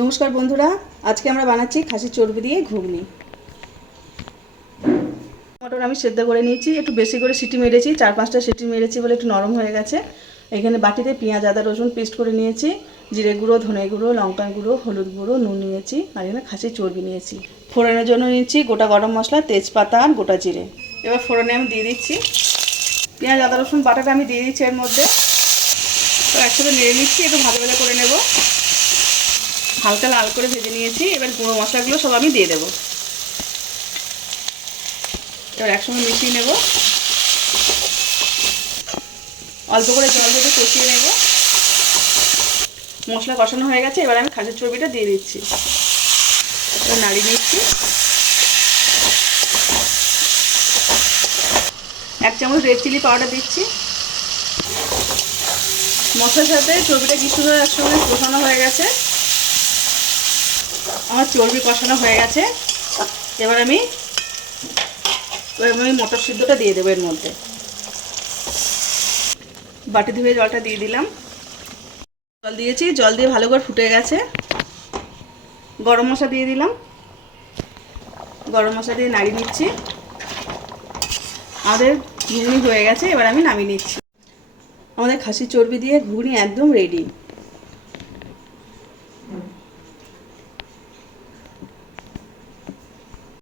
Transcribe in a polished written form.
নমস্কার বন্ধুরা, আজকে আমরা বানাচ্ছি খাসির চর্বি দিয়ে ঘুগনি। মটর আমি সেদ্ধ করে নিয়েছি, একটু বেশি করে সিটি মেরেছি, 4-5টা সিটি মেরেছি বলে একটু নরম হয়ে গেছে। এখানে বাটিতে পেঁয়াজ আদা রসুন পেস্ট করে নিয়েছি, জিরে গুঁড়ো ধনে গুঁড়ো লঙ্কা গুঁড়ো হলুদ গুঁড়ো নুন নিয়েছি, আর এখানে খাসির চর্বি নিয়েছি। ফোড়নের জন্য নিয়েছি গোটা গরম মশলা, তেজপাতা আর গোটা জিরে। এবার ফোড়নে আমি দিয়ে দিচ্ছি পেঁয়াজ আদা রসুন বাটাটা, আমি দিয়ে দিচ্ছি এর মধ্যে। তো একসাথে নেড়ে নিচ্ছি, একটু ভাজা ভাজা করে নেব। হালকা লাল করে ভেজে নিয়েছি। এবার গুঁড়ো মশলাগুলো সব আমি দিয়ে দেবো। এবার একসঙ্গে মিশিয়ে নেব, অল্প করে জল দিয়ে কষিয়ে নেব। মশলা কষানো হয়ে গেছে, এবার আমি খাসির চর্বিটা দিয়ে দিচ্ছি। এবার নাড়িয়ে নিচ্ছি। 1 চামচ রেড চিলি পাউডার দিচ্ছি। মশলার সাথে চর্বিটা কিছু একসঙ্গে কষানো হয়ে গেছে। আমার চর্বি কষানো হয়ে গেছে। এবার আমি মটর সিদ্ধটা দিয়ে দেবো এর মধ্যে। বাটি ধুয়ে জলটা দিয়ে দিলাম। জল দিয়েছি, জল দিয়ে ভালো করে ফুটে গেছে। গরম মশলা দিয়ে দিলাম। গরম মশলা দিয়ে নাড়িয়ে নিচ্ছি। আমাদের ঘুগনি হয়ে গেছে, এবার আমি নামিয়ে নিচ্ছি। আমাদের খাসির চর্বি দিয়ে ঘুগনি একদম রেডি।